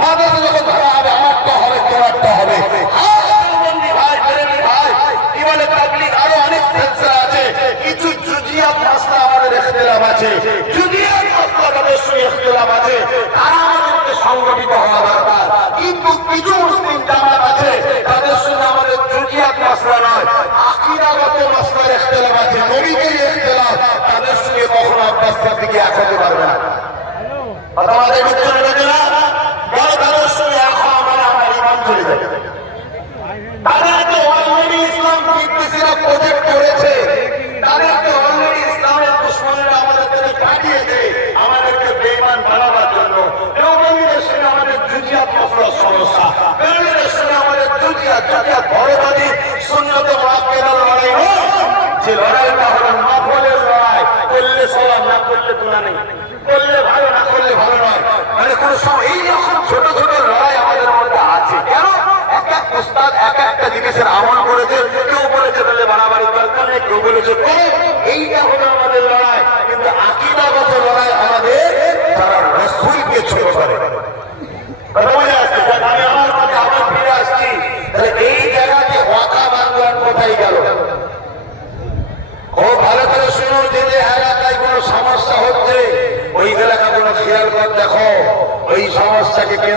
মাদ্রাসা যখন ধরা হবে আমারটা হবে তোমারটা হবে। ভাই প্রেমী ভাই কি বলে তাবলীগ আরো অনেক সিলসিলা আছে, কিছু জুজিয়াত মাসলা আমাদের ইখতিলাফ আছে, জুজিয়াত মাসলা অবশ্যই ইখতিলাফ আছে, তারা আমাদেরকে সংগঠিত হওয়া দরকার। কিন্তু কিছু মুসলিম জামাত আছে তাদের সঙ্গে আমাদের জুজিয়াত মাসলা নয়, আকীদাগত মাসলার ইখতিলাফ আছে, নবীকে ইখতিলাফ, তাদের সঙ্গে কখনো আব্বাস সিদ্দিকী এক হতে পারবে না। কথা আমাদের বুঝতে হবে না, বড় তাদের সঙ্গে এক হওয়া মানে আমার ঈমান চলে যাবে। তাদেরকে অলরেডি ইসলাম বিদ্বেষীরা প্রজেক্ট করেছে, তাদেরকে অলরেডি ইসলামের দুশমনেরা আমাদের কাছে পাঠিয়েছে আমাদেরকে বেঈমান বানাবার জন্য। দেওবন্দিদের সঙ্গে আমাদের জুজিয়াত মাসলার সমস্যা, বেরেলভিদের সঙ্গে আমাদের জুজিয়াত বড় দাদি সুন্নতে মুআক্কাদার লড়াই নয়, যে লড়াইটা হলো নফলের লড়াই, করলে সওয়াব না করলে গুনাহ নেই, করলে ভালো না করলে ভালো নয়, মানে কোন সময় এইরকম ছোট ছোট লড়াই আমাদের মধ্যে আছে। কেন? এক এক উস্তাদ এক একটা জিনিসের আমল করেছে, কেউ বলেছে তাহলে বাড়াবাড়ি দরকার নেই, কেউ বলেছে এইটা হলো আমাদের লড়াই। কিন্তু আকীদাগত লড়াই আমাদের যারা রাসূলকে ছোট করে। কথা বুঝে আসছে? আমি আমার কাছে আবার ফিরে আসছি, তাহলে এই জায়গাতে ওয়াকা বাংলার কোথায় গেল? ও ভালো করে শুনো, যে এলাকায় কোনো সমস্যা হচ্ছে ওই এলাকাগুলো খেয়াল করে দেখো, ওই সমস্যাকে